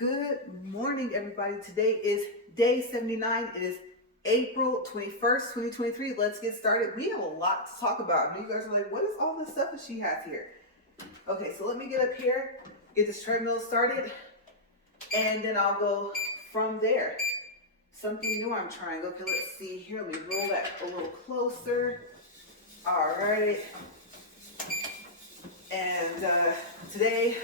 Good morning, everybody. Today is day 79. It is April 21st, 2023. Let's get started. We have a lot to talk about. And you guys are like, what is all this stuff that she has here? Okay, so let me get up here, get this treadmill started, and then I'll go from there. Something new I'm trying. Okay, let's see here. Let me roll that a little closer. All right. And today,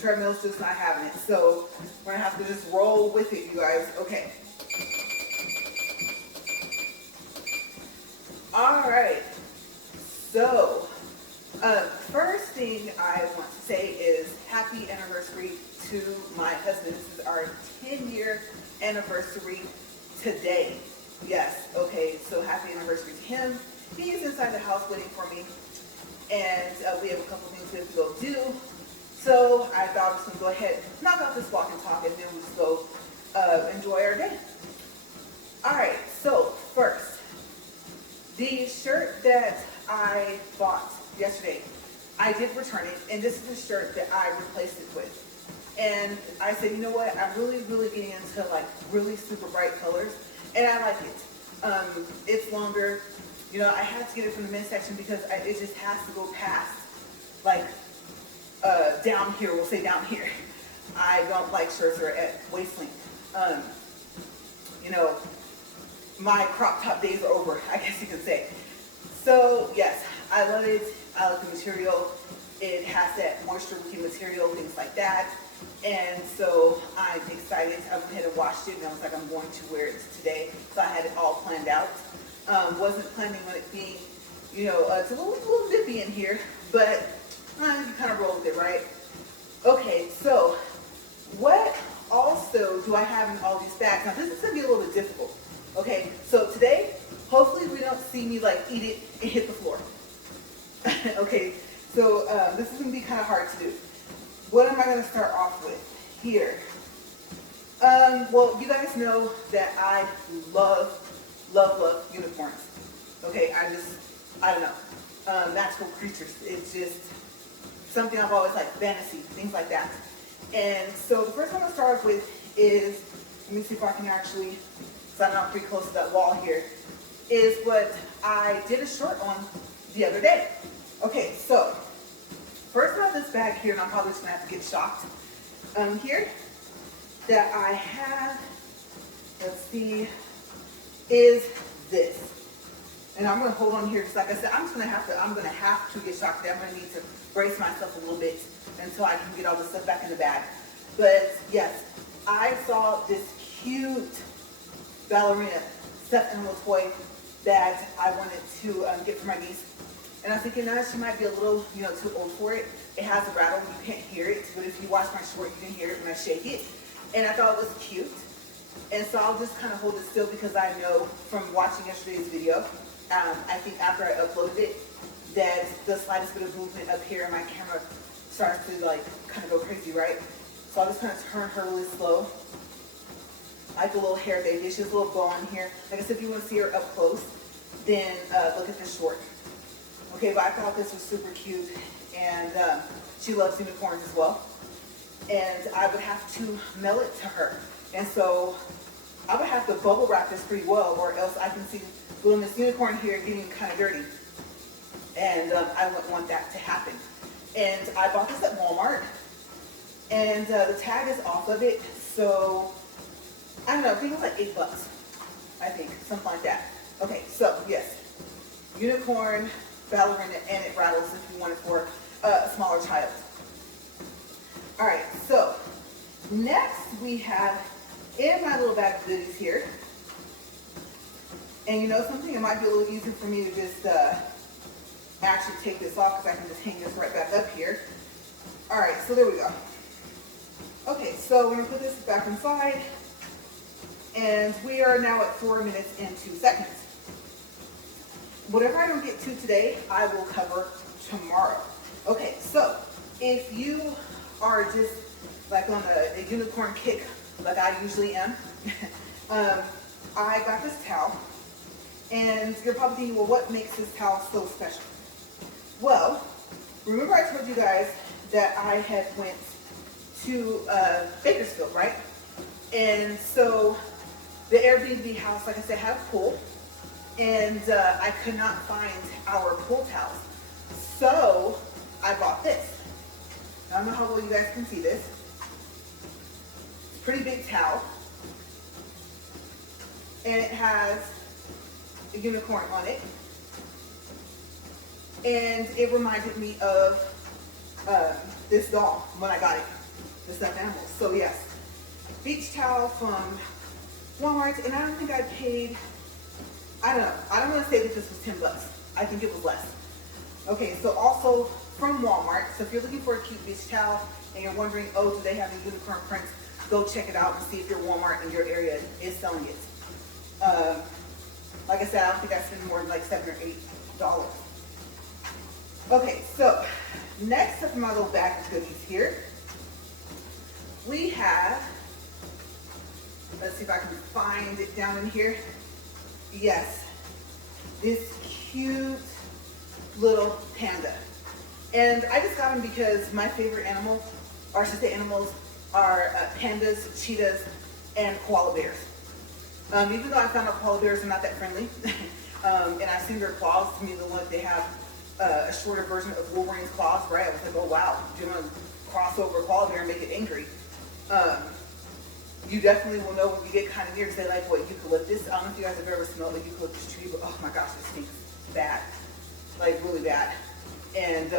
treadmill's just not having it. So we're gonna have to just roll with it, you guys. Okay. All right. So, first thing I want to say is happy anniversary to my husband. This is our 10-year anniversary today. Yes. Okay. So happy anniversary to him. He's inside the house waiting for me, and we have a couple things we have to go do. So I thought I was going to go ahead, knock out this walk and talk, and then we'll just go enjoy our day. All right, so first, the shirt that I bought yesterday, I did return it, and this is the shirt that I replaced it with. And I said, you know what, I'm really getting into like really super bright colors, and I like it. It's longer. You know, I had to get it from the men's section because it just has to go past, like, down here, we'll say down here. I don't like shirts that are at waist length. You know, my crop top days are over, I guess you could say. So, yes, I love it. I like the material. It has that moisture-wicking material, things like that. And so I'm excited. I went ahead and washed it, and I was like, I'm going to wear it today. So I had it all planned out. Wasn't planning on it being, you know, it's a little nippy in here, but you kind of roll with it, right? Okay, so what also do I have in all these bags? Now this is going to be a little bit difficult. Okay, so today, hopefully we don't see me like eat it and hit the floor. Okay, so this is going to be kind of hard to do. What am I going to start off with here? Well, you guys know that I love unicorns. Okay, I don't know. Magical creatures. It's just something I've always liked, fantasy, things like that. And so the first one to start with is, let me see if I can actually, because I'm not pretty close to that wall here, is what I did a short on the other day. Okay, so first I have this bag here, and I'm probably just going to have to get shocked. Here that I have, let's see, is this. And I'm going to hold on here because, like I said, I'm going to have to get shocked. I'm going to need to brace myself a little bit until I can get all the stuff back in the bag. But yes, I saw this cute ballerina stuffed animal toy that I wanted to get for my niece. And I'm thinking, she might be a little, you know, too old for it. It has a rattle. You can't hear it. But if you watch my short, you can hear it when I shake it. And I thought it was cute. And so I'll just kind of hold it still because I know from watching yesterday's video, I think after I uploaded it, that the slightest bit of movement up here in my camera starts to like kind of go crazy, right? So I'll just kind of turn her really slow. Like a little hair baby. She has a little bow on here. Like I said, if you want to see her up close, then look at this short. Okay, but I thought this was super cute, and she loves unicorns as well. And I would have to mail it to her. And so I would have to bubble wrap this pretty well, or else I can see little Miss Unicorn here getting kind of dirty. And I wouldn't want that to happen. And I bought this at Walmart, and the tag is off of it. So I don't know, I think it was like $8. I think, something like that. Okay, so yes, unicorn, ballerina, and it rattles if you want it for a smaller child. All right, so next we have in my little bag of goodies here, and you know something, it might be a little easier for me to just actually take this off because I can just hang this right back up here. All right, so there we go. Okay, so we're gonna put this back inside, and we are now at 4 minutes and 2 seconds. Whatever I don't get to today, I will cover tomorrow. Okay, so if you are just like on a unicorn kick, like I usually am, I got this towel, and you're probably thinking, well, what makes this towel so special? Well, remember I told you guys that I had went to Bakersfield, right? And so the Airbnb house, like I said, had a pool, and I could not find our pool towels. So I bought this. I don't know how well you guys can see this. It's a pretty big towel. And it has a unicorn on it. And it reminded me of this doll when I got it, the stuffed animals. So yes, beach towel from Walmart, and I don't think I paid, I don't know, I don't want to say that this was 10 bucks. I think it was less. Okay, so also from Walmart. So if you're looking for a cute beach towel and you're wondering, oh, do they have the unicorn prints? Go check it out and see if your Walmart in your area is selling it. Like I said, I don't think I spent more than like $7 or $8. Okay, so next up in my little bag of goodies here, we have, let's see if I can find it down in here. Yes, this cute little panda. And I just got him because my favorite animal, or I should say animals, are pandas, cheetahs, and koala bears. Even though I found out koala bears are not that friendly, and I've seen their claws, to me, they have a shorter version of Wolverine's claws, right? I was like, oh wow, if you want to cross over a koala bear and make it angry, you definitely will know when you get kind of near, because they like what, eucalyptus. I don't know if you guys have ever smelled a eucalyptus tree, but oh my gosh, it stinks bad, like really bad. And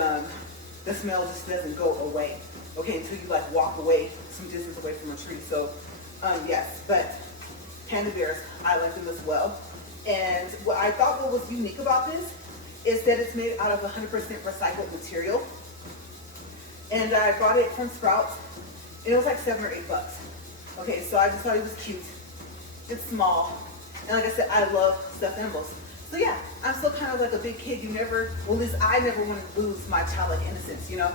the smell just doesn't go away, okay, until you like walk away some distance away from a tree. So yes, but panda bears, I like them as well. And what I thought what was unique about this is that it's made out of 100% recycled material. And I bought it from Sprouts, and it was like $7 or $8. Okay, so I just thought it was cute. It's small, and like I said, I love stuffed animals. So yeah, I'm still kind of like a big kid. You never, well, at least I never want to lose my childlike innocence, you know?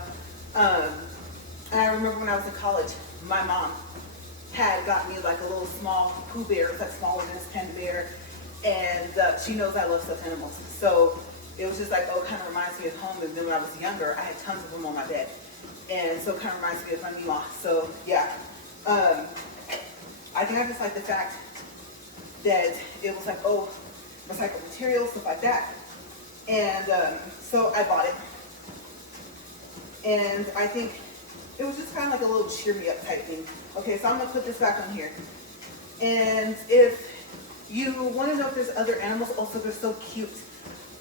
And I remember when I was in college, my mom had got me like a little small Pooh Bear. It's like smaller than this panda bear, and she knows I love stuffed animals. So it was just like, oh, it kind of reminds me of home. And then when I was younger, I had tons of them on my bed, and so it kind of reminds me of my Mima. So yeah, I think I just like the fact that it was like, oh, recycled materials, stuff like that. And so I bought it, and I think it was just kind of like a little cheer me up type thing. Okay, so I'm gonna put this back on here. And if you want to know if there's other animals, also they're so cute.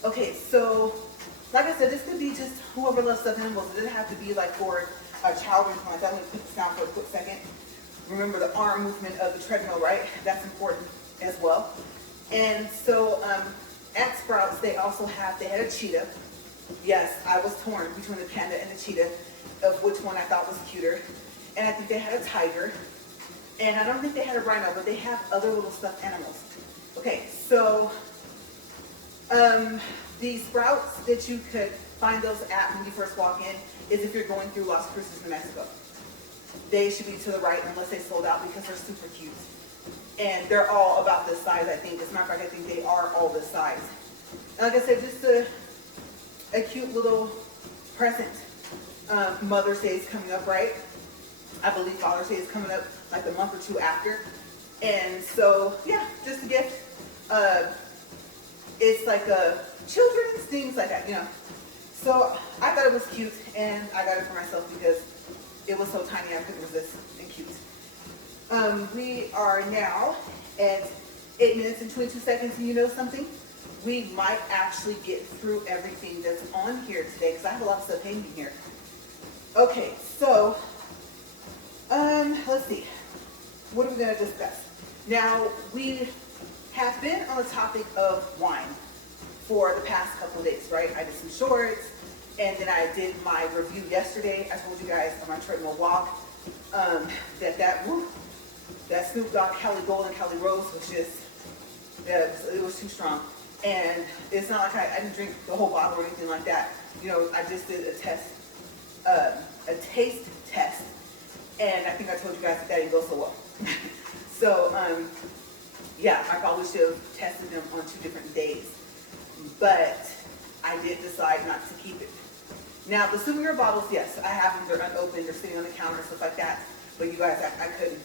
Okay, so like I said, this could be just whoever loves stuffed animals. It doesn't have to be like for a child or anything like that. I'm gonna put this down for a quick second. Remember the arm movement of the treadmill, right? That's important as well. And so at Sprouts, they also had, they had a cheetah. Yes, I was torn between the panda and the cheetah of which one I thought was cuter. And I think they had a tiger. And I don't think they had a rhino, but they have other little stuffed animals. Okay, so the Sprouts that you could find those at when you first walk in is if you're going through Las Cruces, New Mexico. They should be to the right unless they sold out because they're super cute. And they're all about this size, I think. As a matter of fact, I think they are all this size. And like I said, just a cute little present. Mother's Day is coming up, right? I believe Father's Day is coming up like a month or two after. And so, yeah, just a gift. It's like children's things like that, you know. So I thought it was cute, and I got it for myself because it was so tiny I couldn't resist and cute. We are now at 8 minutes and 22 seconds, and you know something? We might actually get through everything that's on here today because I have a lot of stuff hanging here. Okay, so let's see. What are we going to discuss? Now, we have been on the topic of wine for the past couple of days, right? I did some shorts, and then I did my review yesterday. I told you guys on my treadmill walk that Snoop Dogg Cali Gold and Cali Rose was just, yeah, it was too strong. And it's not like I didn't drink the whole bottle or anything like that. You know, I just did a test, a taste test. And I think I told you guys that didn't go so well. So, yeah, I probably should have tested them on 2 different days. But I did decide not to keep it. Now the souvenir bottles, yes, I have them. They're unopened. They're sitting on the counter and stuff like that. But you guys, I couldn't.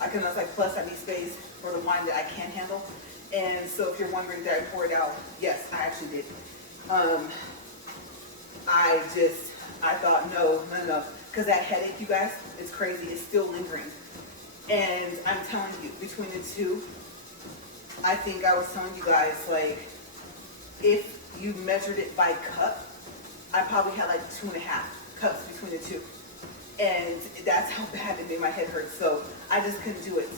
I was like, plus I need space for the wine that I can handle. And so if you're wondering, did I pour it out? Yes, I actually did. I thought, no. Because that headache, you guys, it's crazy. It's still lingering. And I'm telling you, between the two, I think I was telling you guys, like, if you measured it by cup, I probably had like 2.5 cups between the two. And that's how bad it made my head hurt. So I just couldn't do it.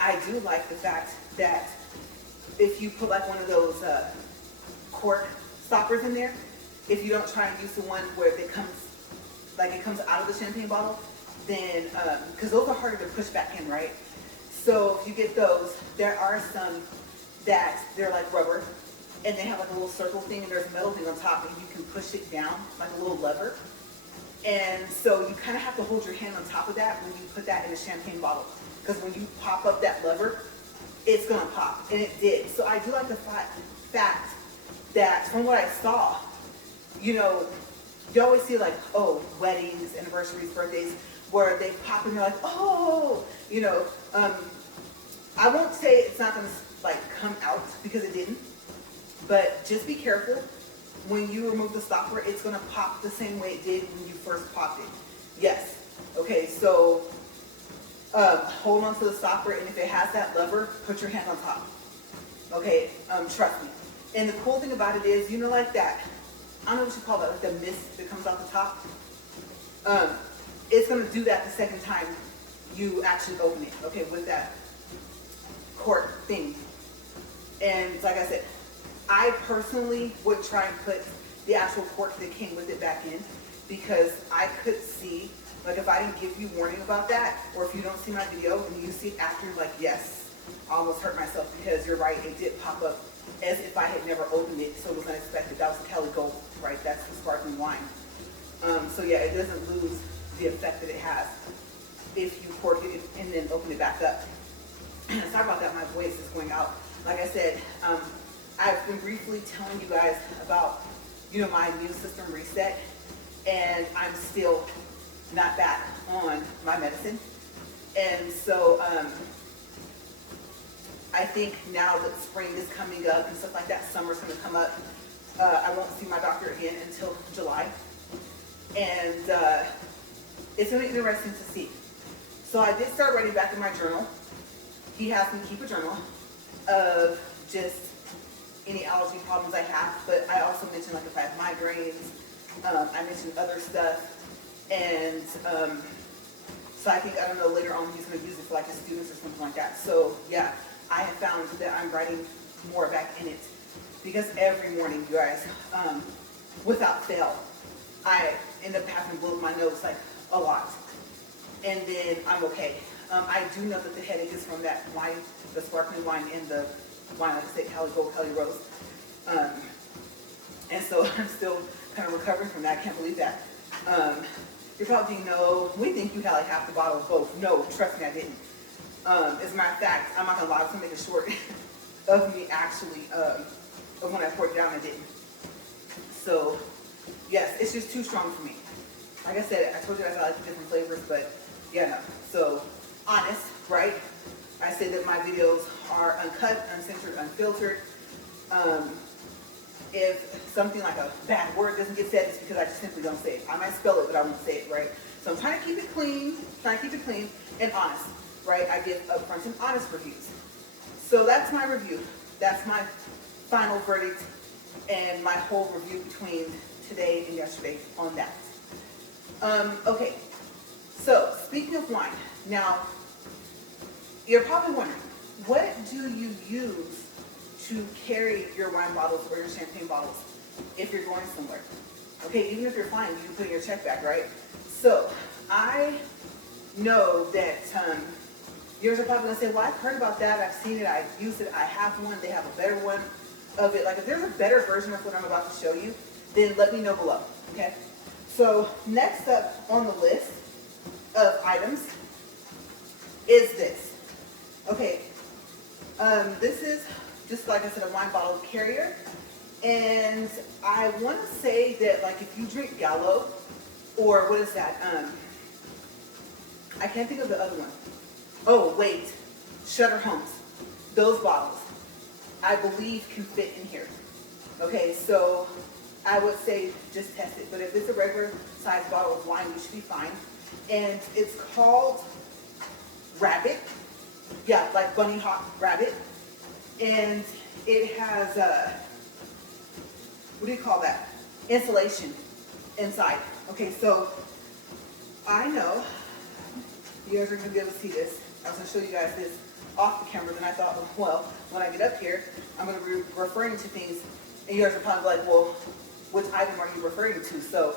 I do like the fact that if you put like one of those cork stoppers in there, if you don't try and use the one where it comes out of the champagne bottle, then, because those are harder to push back in, right? So if you get those, there are some that they're like rubber, and they have like a little circle thing, and there's a metal thing on top, and you can push it down like a little lever. And so you kind of have to hold your hand on top of that when you put that in a champagne bottle, because when you pop up that lever, it's gonna pop, and it did. So I do like the fact that from what I saw, you know, you always see like, oh, weddings, anniversaries, birthdays, where they pop and you're like, oh, you know, I won't say it's not gonna like come out, because it didn't, but just be careful. When you remove the stopper, it's gonna pop the same way it did when you first popped it. Yes. Okay, so hold on to the stopper, and if it has that lever, put your hand on top. Okay, trust me. And the cool thing about it is, you know, like that, I don't know what you call that, like the mist that comes out the top. It's gonna do that the second time you actually open it, okay, with that cork thing. And like I said, I personally would try and put the actual cork that came with it back in, because I could see, like if I didn't give you warning about that, or if you don't see my video and you see it after, like, yes, I almost hurt myself, because you're right, it did pop up as if I had never opened it, so it was unexpected. That was the Kelly Gold, right? That's the sparkling wine. So yeah, it doesn't lose the effect that it has if you cork it and then open it back up. Sorry about that, my voice is going out. Like I said, I've been briefly telling you guys about, you know, my immune system reset, and I'm still not back on my medicine. And so I think now that spring is coming up and stuff like that, summer's gonna come up, I won't see my doctor again until July. And it's gonna be interesting to see. So I did start writing back in my journal. He has me keep a journal of just any allergy problems I have, but I also mentioned like if I have migraines, I mentioned other stuff, and so I think, I don't know, later on he's going to use it for like his students or something like that. So yeah, I have found that I'm writing more back in it, because every morning, you guys, without fail, I end up having to blow my nose like a lot, and then I'm okay. I do know that the headache is from that wine, the sparkling wine, and the wine, like I said, Kelly Gold, Kelly Rose. And so I'm still kind of recovering from that. I can't believe that. You're probably thinking, no, we think you had like half the bottle of both. No, trust me, I didn't. As a matter of fact, I'm not gonna lie, I was gonna make a short of me actually, of when I poured it down, I didn't. So yes, it's just too strong for me. Like I said, I told you guys I like the different flavors, but yeah, no. So honest, right? I say that my videos are uncut, uncensored, unfiltered. If something like a bad word doesn't get said, it's because I just simply don't say it. I might spell it, but I won't say it, right? So I'm trying to keep it clean, and honest, right? I give upfront and honest reviews. So that's my review. That's my final verdict and my whole review between today and yesterday on that. Okay, so speaking of wine, now you're probably wondering, what do you use to carry your wine bottles or your champagne bottles if you're going somewhere? Okay, even if you're flying, you can put in your check bag, right? So I know that you're probably gonna say, well, I've heard about that, I've seen it, I've used it, I have one, they have a better one of it. Like if there's a better version of what I'm about to show you, then let me know below, okay? So next up on the list of items is this. Okay, this is just like I said, a wine bottle carrier. And I want to say that, like, if you drink Gallo, or what is that? I can't think of the other one. Oh, wait. Shutter Homes. Those bottles, I believe, can fit in here. Okay, so I would say just test it. But if it's a regular size bottle of wine, we should be fine. And it's called Rabbit. Yeah, like Bunny Hawk Rabbit. And it has, what do you call that? Insulation inside. Okay, so I know you guys are going to be able to see this. I was going to show you guys this off the camera, then I thought, well, when I get up here, I'm going to be referring to things, and you guys are probably like, well, which item are you referring to? So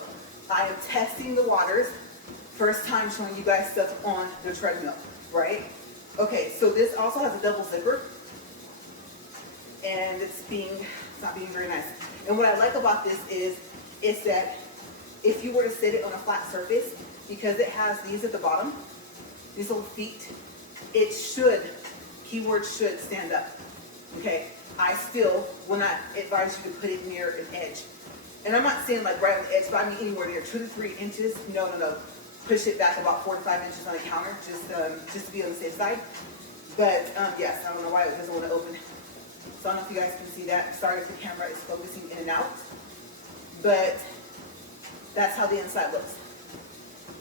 I am testing the waters. First time showing you guys stuff on the treadmill, right? Okay, so this also has a double zipper, and it's not being very nice. And what I like about this is that if you were to sit it on a flat surface, because it has these at the bottom, these little feet, it should, keyword should, stand up. Okay, I still will not advise you to put it near an edge. And I'm not saying like right on the edge, but I mean anywhere near 2 to 3 inches. No. Push it back about 4 to 5 inches on the counter, just to be on the safe side. But yes, I don't know why it doesn't want to open. So I don't know if you guys can see that. Sorry if the camera is focusing in and out. But that's how the inside looks.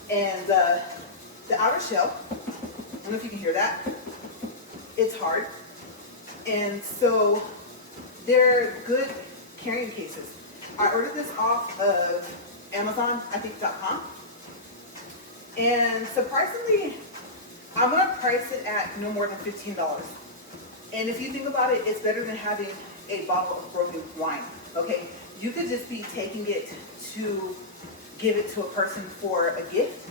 And the outer shell, I don't know if you can hear that. It's hard. And so they're good carrying cases. I ordered this off of Amazon, I think, .com. And surprisingly, I'm going to price it at no more than $15. And if you think about it, it's better than having a bottle of broken wine, okay? You could just be taking it to give it to a person for a gift.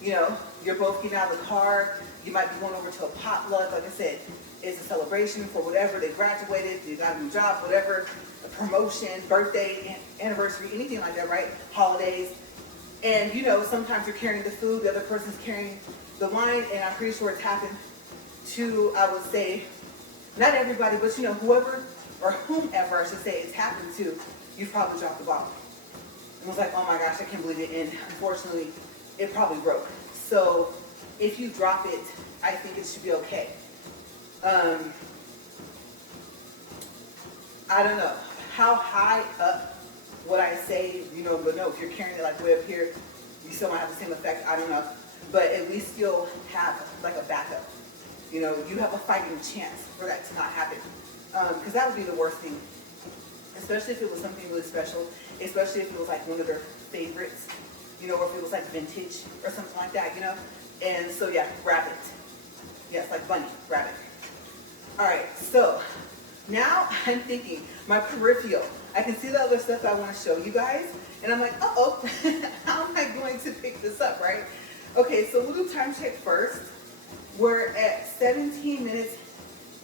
You know, you're both getting out of the car, you might be going over to a potluck, like I said, it's a celebration for whatever, they graduated, they got a new job, whatever, a promotion, birthday, anniversary, anything like that, right? Holidays. And you know, sometimes you're carrying the food, the other person's carrying the wine, and I'm pretty sure it's happened to, I would say, not everybody, but you know, whoever, or whomever I should say it's happened to, you've probably dropped the bottle. And was like, oh my gosh, I can't believe it, and unfortunately, it probably broke. So if you drop it, I think it should be okay. I don't know how high up would I say, you know, but no, if you're carrying it like way up here, you still might have the same effect, I don't know. But at least you'll have like a backup. You know, you have a fighting chance for that to not happen. Because that would be the worst thing. Especially if it was something really special. Especially if it was like one of their favorites. You know, or if it was like vintage or something like that, you know. And so yeah, grab it. Yes, like bunny, grab it. Alright, so now I'm thinking, my peripheral. I can see the other stuff I want to show you guys. And I'm like, uh-oh, how am I going to pick this up, right? Okay, so we'll do time check first. We're at 17 minutes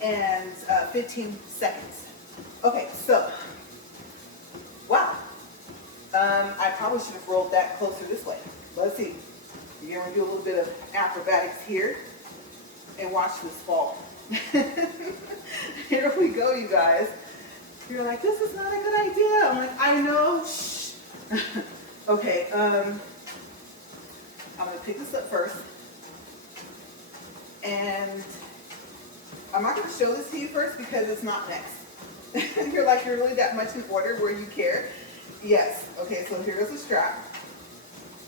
and 15 seconds. Okay, so, wow. I probably should have rolled that closer this way. Let's see. We're going to do a little bit of acrobatics here and watch this fall. Here we go, you guys. You're like, this is not a good idea. I'm like, I know. Shh. Okay, I'm going to pick this up first. And I'm not going to show this to you first because it's not next. You're like, you're really that much in order where you care. Yes. Okay, so here's the strap.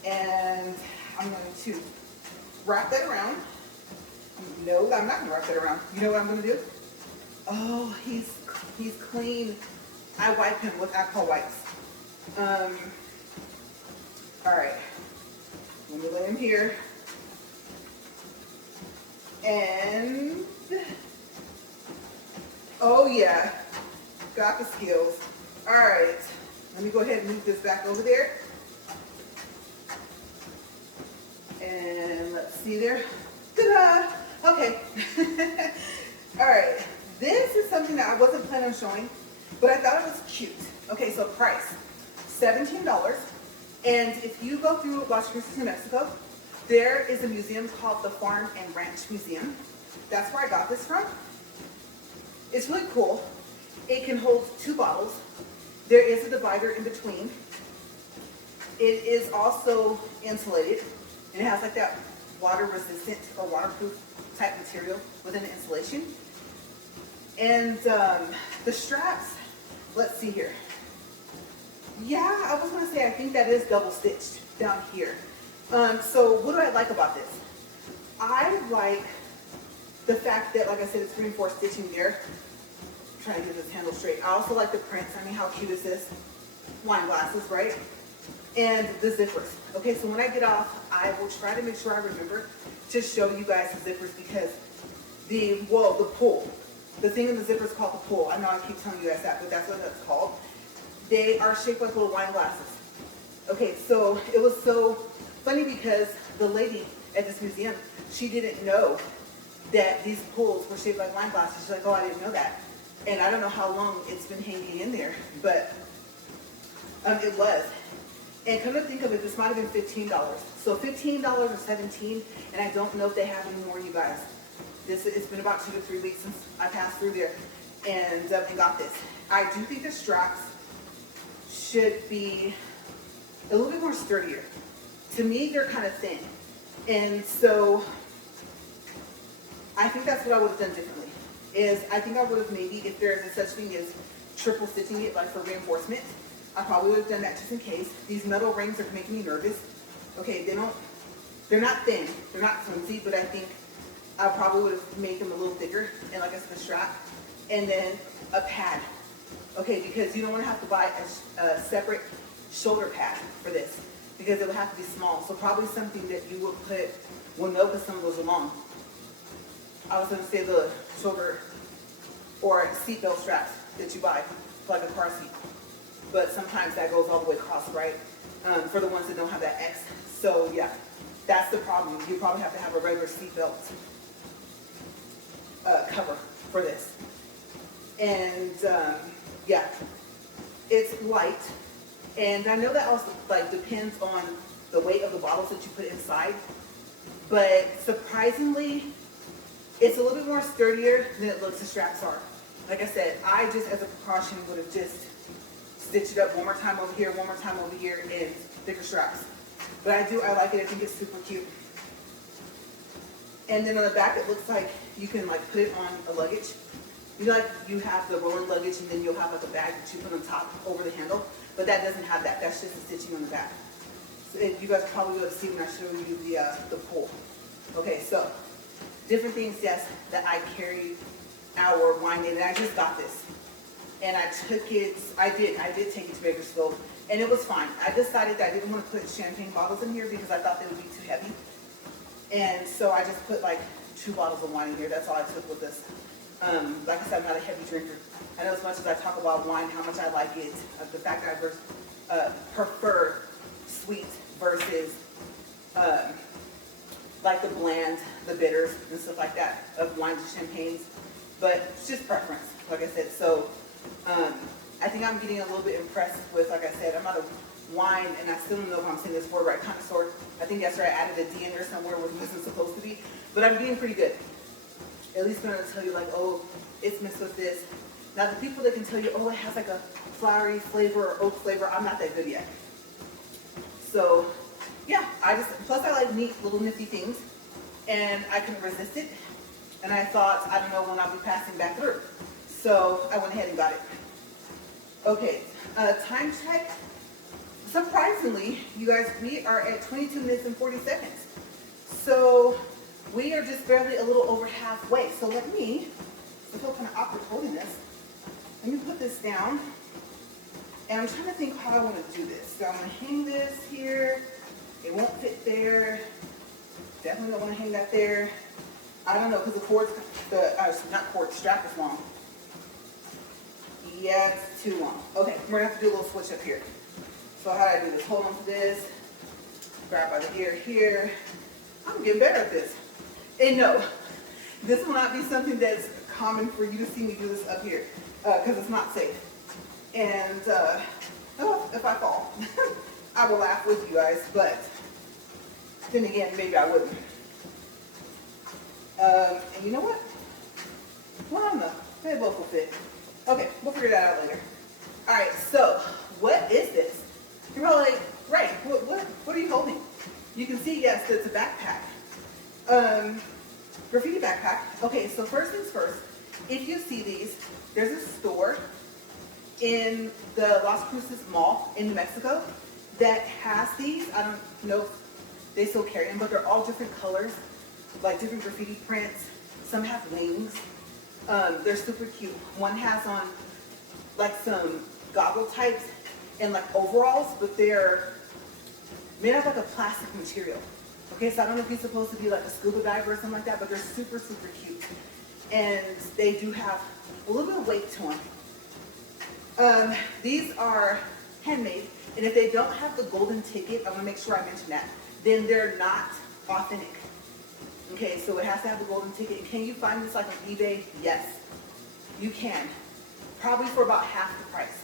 And I'm going to wrap that around. No, I'm not going to wrap that around. You know what I'm going to do? Oh, he's clean. I wipe him with alcohol wipes. All right. Let me lay him here. And, oh yeah, got the skills. All right, let me go ahead and move this back over there. And let's see there. Ta-da! Okay. All right, this is something that I wasn't planning on showing, but I thought it was cute. Okay, so price, $17. And if you go through Las Cruces, New Mexico, there is a museum called the Farm and Ranch Museum. That's where I got this from. It's really cool. It can hold 2 bottles. There is a divider in between. It is also insulated, and it has like that water resistant or waterproof type material within the insulation. And the straps, let's see here. Yeah, I was gonna say I think that is double stitched down here. So what do I like about this? I like the fact that, like I said, it's reinforced stitching there. I'm trying to get this handle straight. I also like the prints. I mean, how cute is this? Wine glasses, right? And the zippers. Okay, so when I get off, I will try to make sure I remember to show you guys the zippers, because the pull. The thing in the zipper is called the pull. I know I keep telling you guys that, but that's what that's called. They are shaped like little wine glasses. Okay, so it was so funny because the lady at this museum, she didn't know that these pulls were shaped like wine glasses. She's like, oh, I didn't know that. And I don't know how long it's been hanging in there, but it was. And come to think of it, this might have been $15. So $15 or $17, and I don't know if they have any more, you guys. It's been about 2 to 3 weeks since I passed through there and got this. I do think the straps should be a little bit more sturdier. To me, they're kind of thin. And so I think that's what I would have done differently. I think I would have maybe, if there is a such thing as triple stitching it, like for reinforcement, I probably would have done that just in case. These metal rings are making me nervous. Okay, they're not thin, they're not flimsy, but I think I probably would have made them a little thicker, and like I said, the strap, and then a pad. Okay, because you don't want to have to buy a separate shoulder pad for this, because it would have to be small. So probably something that you would put, well, no, because some goes along. I was going to say the shoulder or seatbelt straps that you buy for like a car seat. But sometimes that goes all the way across, right? For the ones that don't have that X. So yeah, that's the problem. You probably have to have a regular seatbelt cover for this. And yeah, it's light. And I know that also like depends on the weight of the bottles that you put inside. But surprisingly, it's a little bit more sturdier than it looks the straps are. Like I said, I just as a precaution would have just stitched it up one more time over here, one more time over here, and thicker straps. But I like it. I think it's super cute. And then on the back, it looks like you can like put it on a luggage. You know, like you have the rolling luggage, and then you'll have like a bag that you put on top over the handle. But that doesn't have that. That's just the stitching on the back. So you guys probably will see when I show you the pull. Okay, so different things, yes, that I carried our wine in, and I just got this. And I took it, I did take it to Bakersfield, and it was fine. I decided that I didn't want to put champagne bottles in here because I thought they would be too heavy. And so I just put like 2 bottles of wine in here. That's all I took with this. Like I said, I'm not a heavy drinker. I know as much as I talk about wine, how much I like it, the fact that I prefer sweet versus like the bland, the bitters, and stuff like that of wines and champagnes. But it's just preference, like I said. So I think I'm getting a little bit impressed with, like I said, I'm not a wine, and I still don't know if I'm saying this word right, connoisseur. I think that's right, I added a D in there somewhere where it wasn't supposed to be. But I'm getting pretty good. At least going to tell you like, oh, it's mixed with this. Now the people that can tell you, oh, it has like a flowery flavor or oak flavor, I'm not that good yet. So yeah, plus I like neat little nifty things, and I couldn't resist it. And I thought, I don't know when I'll be passing back through. So I went ahead and got it. Okay, time check. Surprisingly, you guys, we are at 22 minutes and 40 seconds. So we are just barely a little over halfway. So I feel kind of awkward holding this. Let me put this down. And I'm trying to think how I want to do this. So I'm going to hang this here. It won't fit there. Definitely don't want to hang that there. I don't know, because the strap is long. Yeah, it's too long. Okay, we're going to have to do a little switch up here. So how do I do this? Hold on to this. Grab by the ear here. I'm getting better at this. And no, this will not be something that's common for you to see me do this up here, because it's not safe. And if I fall, I will laugh with you guys, but then again, maybe I wouldn't. And you know what? Well, I don't know. They both will fit. Okay, we'll figure that out later. All right, so what is this? You're probably like, Ray, what are you holding? You can see, yes, it's a backpack. Graffiti backpack. Okay, so first things first, if you see these, there's a store in the Las Cruces Mall in New Mexico that has these. I don't know if they still carry them, but they're all different colors, like different graffiti prints. Some have wings. They're super cute. One has on like some goggle types and like overalls, but they're made out of like a plastic material. Okay, so I don't know if he's supposed to be like a scuba diver or something like that, but they're super, super cute. And they do have a little bit of weight to them. These are handmade, and if they don't have the golden ticket, I want to make sure I mention that, then they're not authentic. Okay, so it has to have the golden ticket. Can you find this like on eBay? Yes, you can. Probably for about half the price.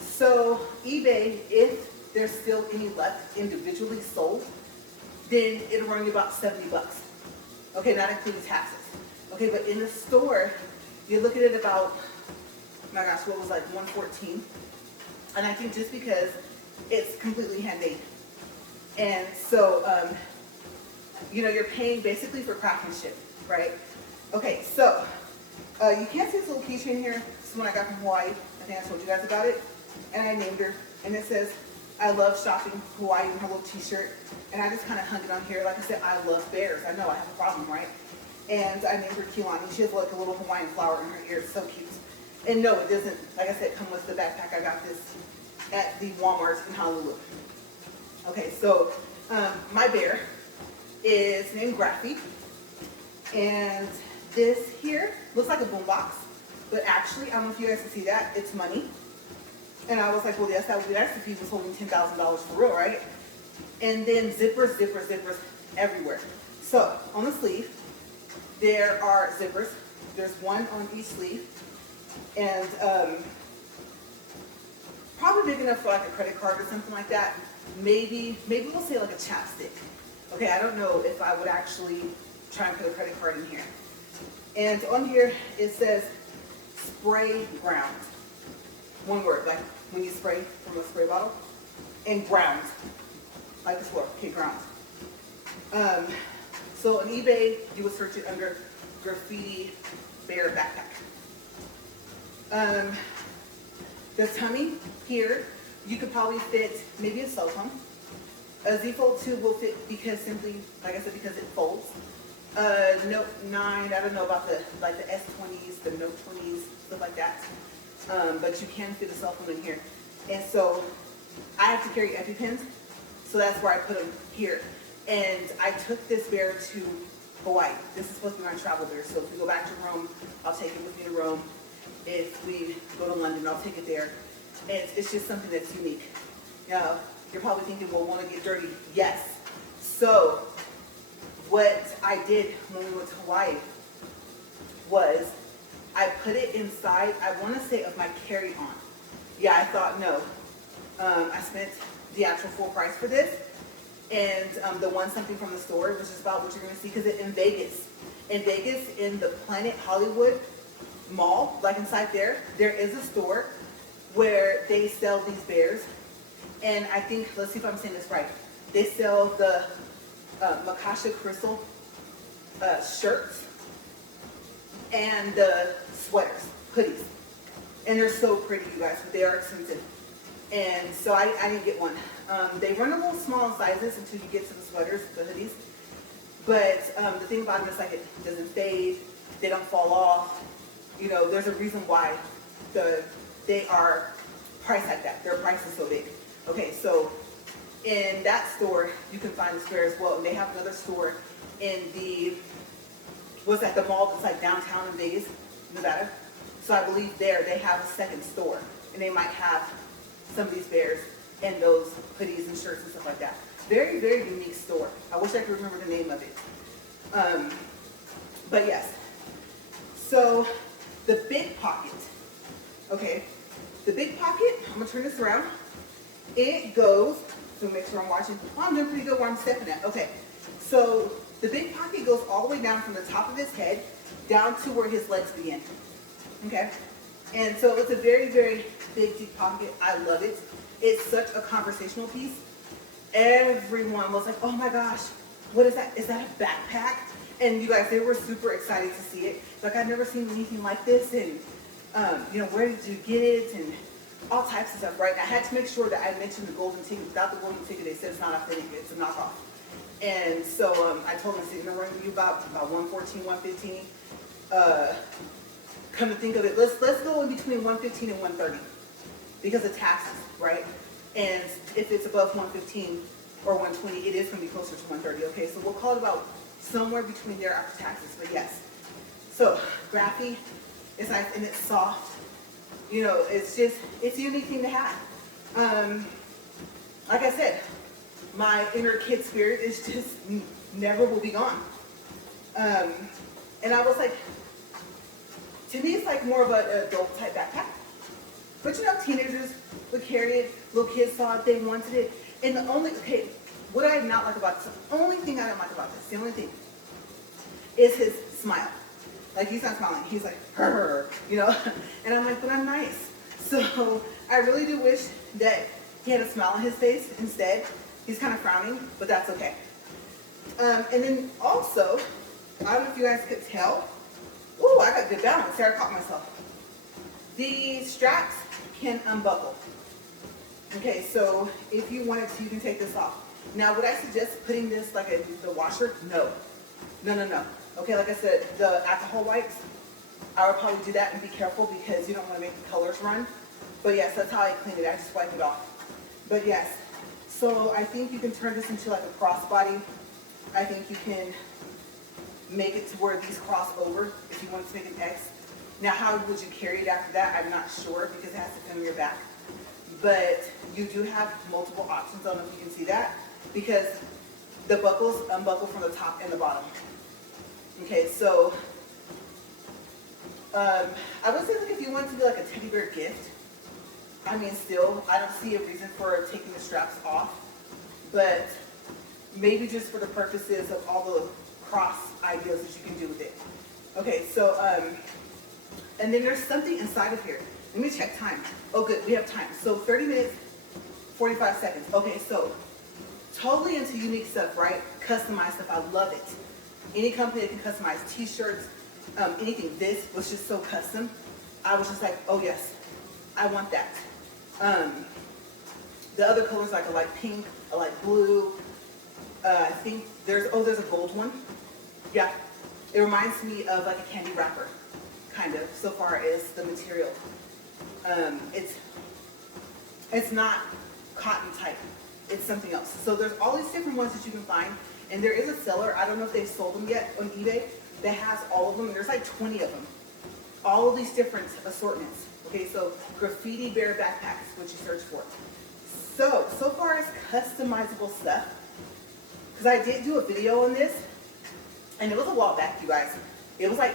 So eBay, if there's still any left individually sold, then it'll run you about 70 bucks. Okay, that includes taxes. Okay, but in the store, you're looking at about, my gosh, what was like 114. And I think just because it's completely handmade. And so, you know, you're paying basically for craftsmanship, right? Okay, so you can't see this little keychain here. This is one I got from Hawaii. I think I told you guys about it. And I named her. And it says, I love shopping Hawaii, in her little t-shirt. And I just kind of hung it on here. Like I said, I love bears. I know I have a problem, right? And I named her Kilani. She has like a little Hawaiian flower in her ear. It's so cute. And no, it doesn't, like I said, come with the backpack. I got this at the Walmart in Honolulu. Okay, so my bear is named Graffy. And this here looks like a boombox. But actually, I don't know if you guys can see that. It's money. And I was like, well, yes, that would be nice if he was holding $10,000 for real, right? And then zippers everywhere. So on the sleeve, there are zippers. There's one on each sleeve. And probably big enough for like a credit card or something like that. Maybe we'll say like a chapstick. Okay, I don't know if I would actually try and put a credit card in here. And on here, it says spray ground. One word, like when you spray from a spray bottle. And ground, like this word, okay, ground. So on eBay, you would search it under graffiti bear backpack. The tummy here, you could probably fit maybe a cell phone. A Z Fold 2 will fit because simply, like I said, because it folds. Note 9, I don't know about the S20s, the Note 20s, stuff like that. But you can fit a cell phone in here. And so I have to carry EpiPens, so that's where I put them here. And I took this bear to Hawaii. This is supposed to be my travel bear. So if we go back to Rome, I'll take it with me to Rome. If we go to London, I'll take it there. And it's just something that's unique. Now, you're probably thinking, well, won't it get dirty? Yes. So what I did when we went to Hawaii was I put it inside, I want to say, of my carry-on. Yeah, I thought, no. I spent the actual full price for this. And the one something from the store, which is about what you're going to see, because in Vegas, in the Planet Hollywood Mall, like inside there is a store where they sell these bears. And I think, let's see if I'm saying this right, they sell the Makasha Crystal shirts and the sweaters, hoodies. And they're so pretty, you guys, but they are expensive. And so I didn't get one. They run a little small in sizes until you get to the sweaters, the hoodies. But the thing about them is like it doesn't fade, they don't fall off. You know, there's a reason why they are priced like that. Their price is so big. Okay, so in that store, you can find this bear as well. And they have another store in the mall that's like downtown in Vegas, Nevada. So I believe there they have a second store. And they might have some of these bears and those hoodies and shirts and stuff like that. Very, very unique store. I wish I could remember the name of it. But yes. So the big pocket. Okay. The big pocket, I'm going to turn this around. It goes, so make sure I'm watching. Oh, I'm doing pretty good where I'm stepping at. Okay. So the big pocket goes all the way down from the top of his head down to where his legs begin. Okay. And so it's a very, very big, deep pocket. I love it. It's such a conversational piece. Everyone was like, oh my gosh, what is that? Is that a backpack? And you guys, they were super excited to see it. Like, I've never seen anything like this. And, you know, where did you get it? And all types of stuff, right? And I had to make sure that I mentioned the golden ticket. Without the golden ticket, they said it's not authentic, it's a knockoff. And so I told them, I said, you know, we're going to be about 114, 115. Come to think of it, let's go in between 115 and 130 because of taxes, right? And if it's above 115 or 120, it is going to be closer to 130. Okay, so we'll call it about somewhere between there after taxes. But yes, so graphy, it's nice and it's soft. You know, it's just, it's a unique thing to have. Like I said, my inner kid spirit is just never will be gone. And I was like, to me, it's like more of an adult type backpack. But you know, teenagers would carry it, little kids saw it, they wanted it. And the only, okay, what I not like about this, the only thing I don't like about this, the only thing, is his smile. Like, he's not smiling, he's like, her, you know? And I'm like, but I'm nice. So I really do wish that he had a smile on his face instead. He's kind of frowning, but that's okay. And then also, I don't know if you guys could tell, ooh, I got good balance. There, I caught myself. The straps can unbuckle. Okay, so if you wanted to, you can take this off. Now, would I suggest putting this like the washer? No. No, no, no. Okay, like I said, the alcohol wipes, I would probably do that and be careful because you don't want to make the colors run. But yes, that's how I clean it. I just wipe it off. But yes, so I think you can turn this into like a crossbody. I think you can make it to where these cross over if you want to make an X. Now, how would you carry it after that? I'm not sure because it has to fit on your back. But you do have multiple options. I don't know if you can see that because the buckles unbuckle from the top and the bottom. Okay, so I would say like if you want to do like a teddy bear gift, I mean, still, I don't see a reason for taking the straps off, but maybe just for the purposes of all the cross ideas that you can do with it. Okay, so, and then there's something inside of here. Let me check time. Oh, good, we have time. So 30 minutes, 45 seconds. Okay, so totally into unique stuff, right? Customized stuff, I love it. Any company that can customize t-shirts, anything. This was just so custom. I was just like, oh yes, I want that. The other colors, like a light pink, a light blue. I think there's a gold one. Yeah, it reminds me of like a candy wrapper, kind of, so far as the material. It's not cotton type, it's something else. So there's all these different ones that you can find, and there is a seller, I don't know if they've sold them yet on eBay, that has all of them. There's like 20 of them. All of these different assortments. Okay, so graffiti bear backpacks, what you search for. So far as customizable stuff, because I did do a video on this, and it was a while back, you guys. It was like,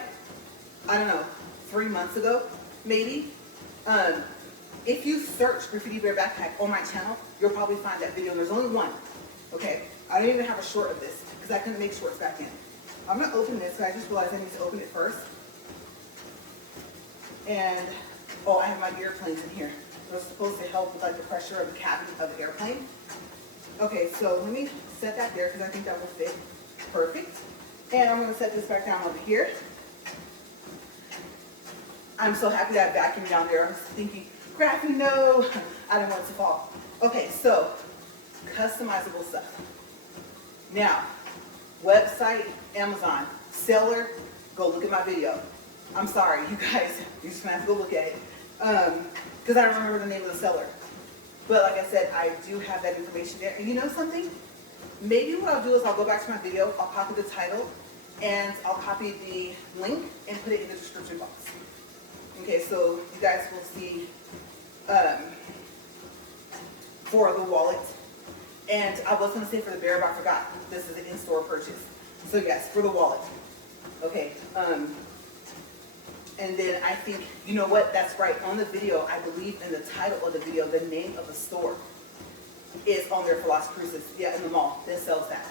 I don't know, 3 months ago, maybe. If you search graffiti bear backpack on my channel, you'll probably find that video, and there's only one. Okay, I don't even have a short of this, because I couldn't make shorts back then. I'm gonna open this, because I just realized I need to open it first. And, oh, I have my earplanes in here. They're supposed to help with like the pressure of the cabin of the airplane. Okay, so let me set that there, because I think that will fit perfect. And I'm gonna set this back down over here. I'm so happy that I vacuumed down there. I was thinking, Graphy, no, I don't want it to fall. Okay, so customizable stuff. Now, website, Amazon, seller, go look at my video. I'm sorry, you guys, you're just gonna have to go look at it. Because I don't remember the name of the seller. But like I said, I do have that information there. And you know something? Maybe what I'll do is I'll go back to my video, I'll copy the title, and I'll copy the link and put it in the description box. Okay, so you guys will see for the wallet. And I was going to say for the bear, but I forgot. This is an in-store purchase. So yes, for the wallet. Okay. And then I think, you know what, that's right. On the video, I believe in the title of the video, the name of the store is on there for Las Cruces. Yeah, in the mall that sells that.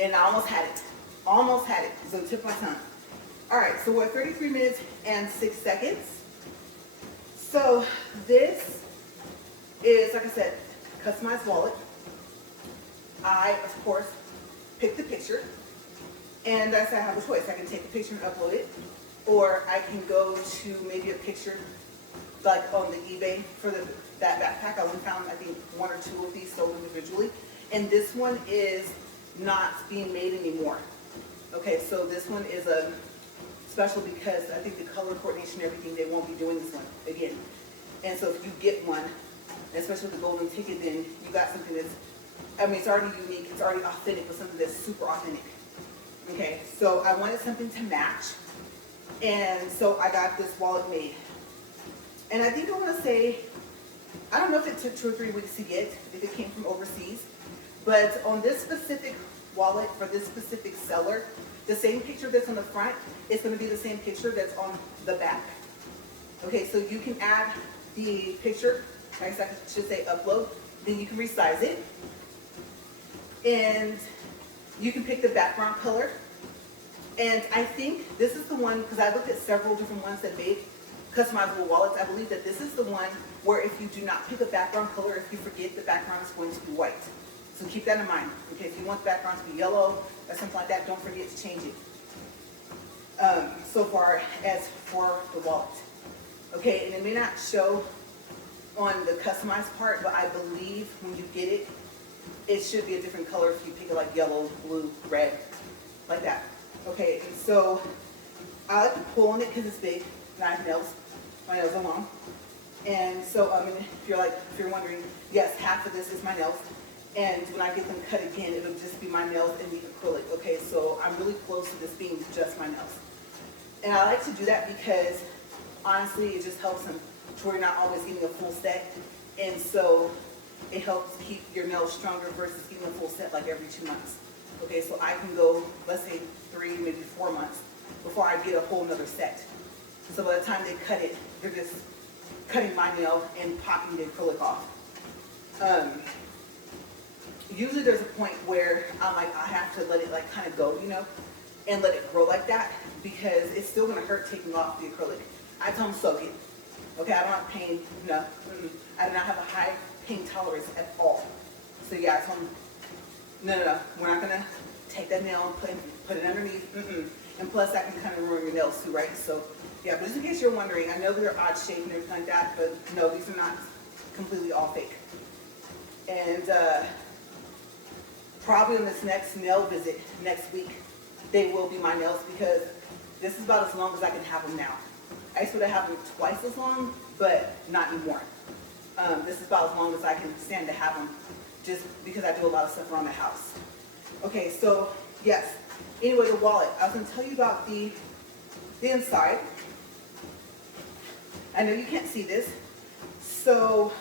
And I almost had it. Almost had it. So it took my time. All right, so we're at 33 minutes and 6 seconds. So this is, like I said, customized wallet. I, of course, picked the picture, and I said I have a choice. I can take the picture and upload it, or I can go to maybe a picture like on the eBay for that backpack. I only found, I think, 1 or 2 of these sold individually, and this one is not being made anymore. Okay, so this one is a special because I think the color coordination and everything, they won't be doing this one again. And so if you get one, especially the golden ticket, then you got something that's, I mean, it's already unique, it's already authentic, but something that's super authentic. Okay, so I wanted something to match, and so I got this wallet made. And I think I want to say, I don't know if it took 2 or 3 weeks to get, if it came from overseas, but on this specific wallet for this specific seller, the same picture that's on the front is going to be the same picture that's on the back. Okay, so you can add the picture, I guess I should say upload, then you can resize it. And you can pick the background color. And I think this is the one, because I looked at several different ones that made customizable wallets. I believe that this is the one where if you do not pick a background color, if you forget, the background is going to be white. So keep that in mind. Okay, if you want the background to be yellow or something like that, don't forget to change it. So far as for the wallet. Okay, and it may not show on the customized part, but I believe when you get it, it should be a different color if you pick it like yellow, blue, red, like that. Okay, and so I like to pull on it because it's big, and I have nails. My nails are long. And so, if you're wondering, yes, half of this is my nails. And when I get them cut again, it'll just be my nails and the acrylic. Okay, so I'm really close to this being just my nails. And I like to do that because, honestly, it just helps them to where you're not always getting a full set. And so it helps keep your nails stronger versus getting a full set like every 2 months. Okay, so I can go, let's say 3, maybe 4 months before I get a whole nother set. So by the time they cut it, they're just cutting my nail and popping the acrylic off. Usually there's a point where I have to let it like kind of go, and let it grow like that because it's still gonna hurt taking off the acrylic. I tell them soak it. Okay, I don't have pain, no. I do not have a high pain tolerance at all. So yeah, I tell them, no, we're not gonna take that nail and put it underneath, And plus that can kind of ruin your nails too, right? So yeah, but just in case you're wondering, I know they're odd shape and everything like that, but no, these are not completely all fake. And probably on this next nail visit next week, they will be my nails because this is about as long as I can have them now. I used to have them twice as long, but not anymore. This is about as long as I can stand to have them just because I do a lot of stuff around the house. Okay, so yes. Anyway, the wallet. I was going to tell you about the inside. I know you can't see this. So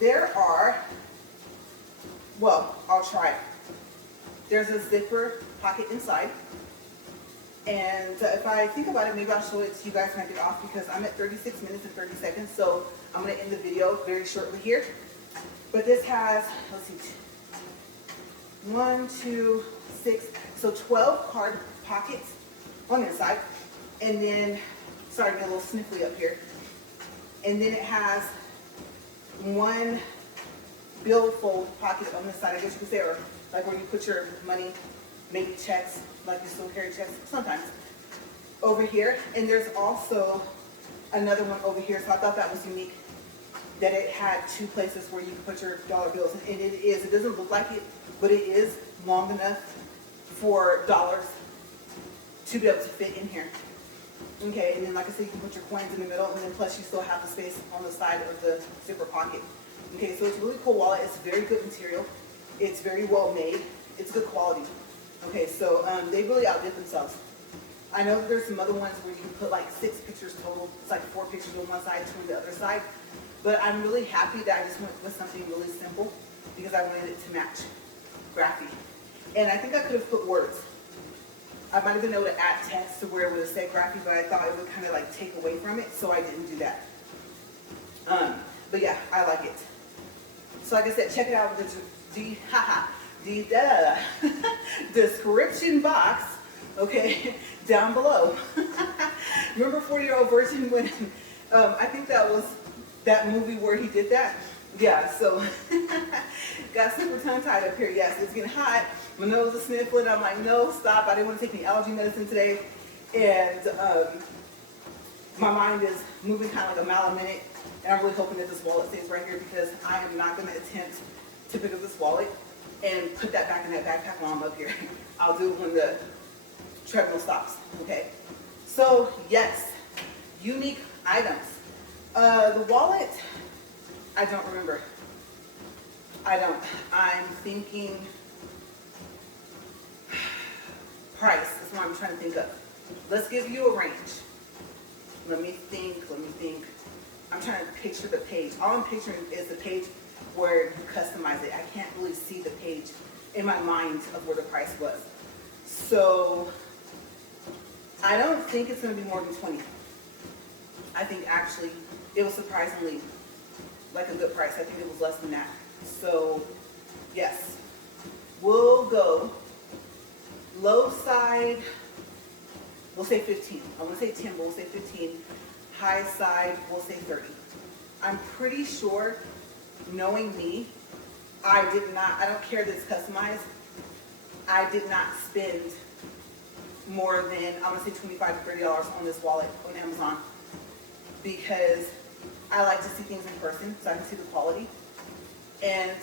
there are, well, I'll try it. There's a zipper pocket inside. And if I think about it, maybe I'll show it to you guys when I get off because I'm at 36 minutes and 30 seconds. So I'm going to end the video very shortly here. But this has, let's see, 1, 2, 6, so 12 card pockets on the inside. And then, sorry, I get a little sniffly up here. And then it has 1 billfold pocket on this side, I guess you could say, or like where you put your money, maybe checks, like you still carry checks sometimes, over here. And there's also another one over here, so I thought that was unique, that it had 2 places where you can put your dollar bills. And it doesn't look like it, but it is long enough for dollars to be able to fit in here. Okay, and then like I said, you can put your coins in the middle, and then plus you still have the space on the side of the zipper pocket. Okay, so it's a really cool wallet. It's very good material. It's very well made. It's good quality. Okay, so they really outdid themselves. I know that there's some other ones where you can put like 6 pictures total. It's like 4 pictures on one side, 2 on the other side. But I'm really happy that I just went with something really simple because I wanted it to match graphy. And I think I could have put words. I might have been able to add text to where it would have said graphy, but I thought it would kind of like take away from it, so I didn't do that. But yeah, I like it. So like I said, check it out with the description box, okay, down below. Remember 4-year-old virgin when I think that was that movie where he did that. Yeah, so got super tongue-tied up here. Yes, it's getting hot. My nose is sniffling. I'm like, no, stop. I didn't want to take any allergy medicine today. And my mind is moving kind of like a mile a minute. And I'm really hoping that this wallet stays right here because I am not going to attempt to pick up this wallet and put that back in that backpack while I'm up here. I'll do it when the treadmill stops, okay? So, yes, unique items. The wallet, I don't remember. I'm thinking price is what I'm trying to think of. Let's give you a range. Let me think. I'm trying to picture the page. All I'm picturing is the page where you customize it. I can't really see the page in my mind of where the price was. So I don't think it's going to be more than 20. I think actually it was surprisingly like a good price. I think it was less than that. So yes, we'll go low side, we'll say 15. I want to say 10, but we'll say 15. High side, we'll say 30. I'm pretty sure, knowing me, I don't care that it's customized. I did not spend more than, I'm gonna say $25 to $30 on this wallet on Amazon because I like to see things in person so I can see the quality. And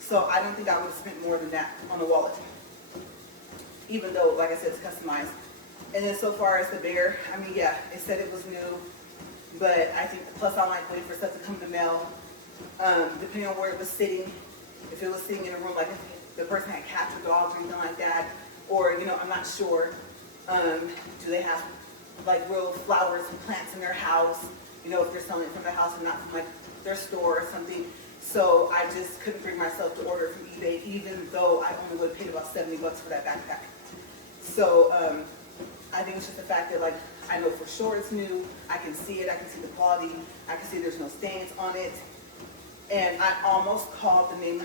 so I don't think I would have spent more than that on the wallet, even though, like I said, it's customized. And then so far as the bear, I mean, yeah, it said it was new, but I think, plus I like waiting for stuff to come in the mail, depending on where it was sitting. If it was sitting in a room, like if the person had cats or dogs or anything like that, or, you know, I'm not sure, do they have like real flowers and plants in their house, you know, if they're selling it from their house and not from like their store or something. So I just couldn't bring myself to order from eBay, even though I only would have paid about $70 for that backpack. So I think it's just the fact that, like, I know for sure it's new. I can see it. I can see the quality. I can see there's no stains on it. And I almost called the name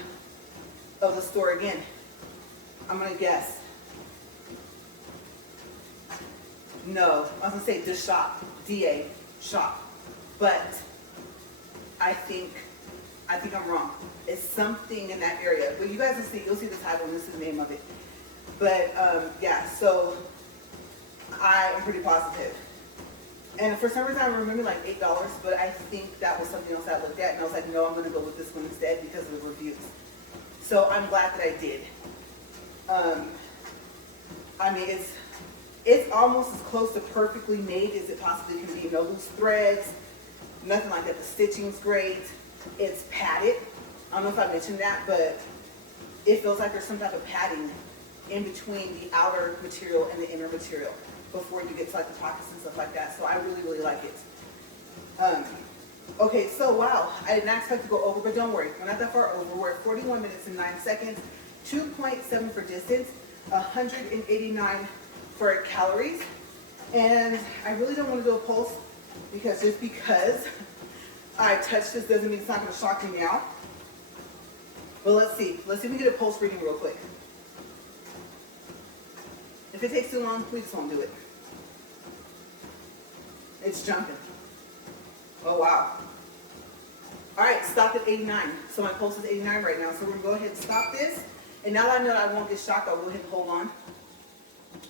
of the store again. I'm going to guess. No, I was going to say the shop, DA shop. But I think I'm wrong. It's something in that area. But you guys will see, you'll see the title and this is the name of it. But yeah, so I am pretty positive. And for some reason I remember like $8, but I think that was something else I looked at and I was like, no, I'm gonna go with this one instead because of the reviews. So I'm glad that I did. I mean, it's almost as close to perfectly made as it possibly can be. No loose threads, nothing like that. The stitching's great. It's padded. I don't know if I mentioned that, but it feels like there's some type of padding in between the outer material and the inner material before you get to like the pockets and stuff like that. So I really, really like it. Okay, so wow, I did not expect to go over, but don't worry, we're not that far over. We're at 41 minutes and 9 seconds, 2.7 for distance, 189 for calories. And I really don't want to do a pulse because just because I touched this doesn't mean it's not going to shock me now. But let's see if we can get a pulse reading real quick. If it takes too long, we just won't do it. It's jumping. Oh, wow. All right, stop at 89. So my pulse is 89 right now. So we're going to go ahead and stop this. And now that I know I won't get shocked, I'll go ahead and hold on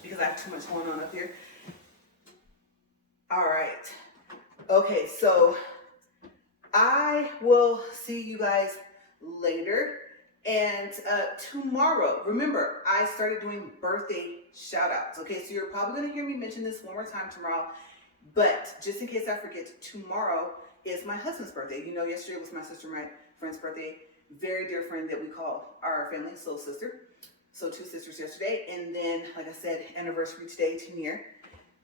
because I have too much going on up here. All right. Okay, so I will see you guys later. And tomorrow, remember, I started doing birthday shout outs. Okay, so you're probably going to hear me mention this one more time tomorrow. But just in case I forget, tomorrow is my husband's birthday. You know, yesterday was my sister, my friend's birthday. Very dear friend that we call our family, soul sister. So 2 sisters yesterday. And then, like I said, anniversary today, 10 year.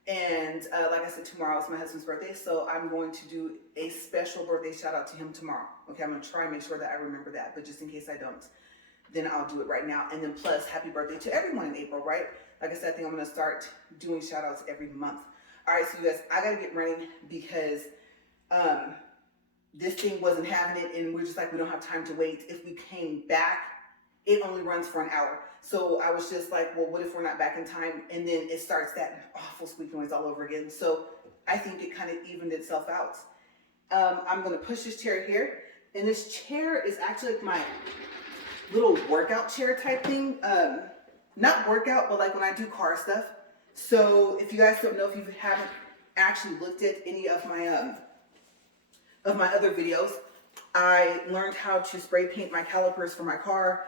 And like I said, tomorrow is my husband's birthday. So I'm going to do a special birthday shout out to him tomorrow. Okay, I'm going to try and make sure that I remember that. But just in case I don't, then I'll do it right now. And then plus, happy birthday to everyone in April, right? Like I said, I think I'm going to start doing shout outs every month. All right, so you guys, I got to get running because this thing wasn't having it. And we're just like, we don't have time to wait. If we came back, it only runs for an hour. So I was just like, well, what if we're not back in time? And then it starts that awful squeak noise all over again. So I think it kind of evened itself out. I'm gonna push this chair here. And this chair is actually like my little workout chair type thing. Not workout, but like when I do car stuff. So if you guys don't know, if you haven't actually looked at any of my other videos, I learned how to spray paint my calipers for my car.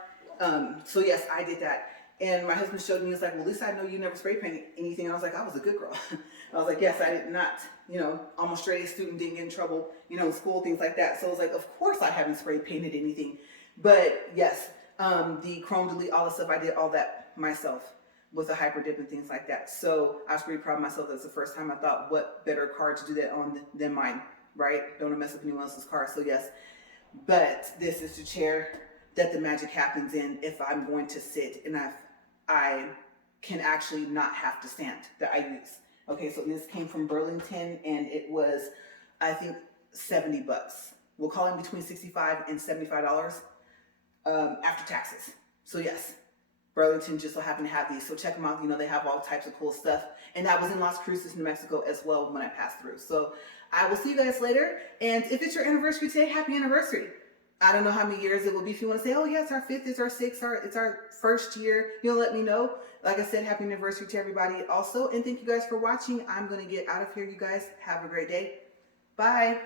So yes, I did that. And my husband showed me, he was like, well, at least I know you never spray painted anything. And I was like, I was a good girl. I was like, yes, I did not, I'm a straight A student, didn't get in trouble, in school, things like that. So I was like, of course I haven't spray painted anything. But yes, the chrome delete, all the stuff, I did all that myself with the hyper dip and things like that. So I was pretty proud of myself. That's the first time I thought, what better car to do that on than mine, right? Don't mess up anyone else's car. So yes, but this is the chair that the magic happens in if I'm going to sit, and I can actually not have to stand, that I use. Okay, so this came from Burlington, and it was, I think, $70. We'll call it between $65 and $75 after taxes. So yes, Burlington just so happened to have these. So check them out. They have all types of cool stuff. And that was in Las Cruces, New Mexico as well when I passed through. So I will see you guys later. And if it's your anniversary today, happy anniversary. I don't know how many years it will be. If you want to say, oh yeah, it's our 5th, it's our 6th, it's our first year, let me know. Like I said, happy anniversary to everybody also. And thank you guys for watching. I'm going to get out of here, you guys. Have a great day. Bye.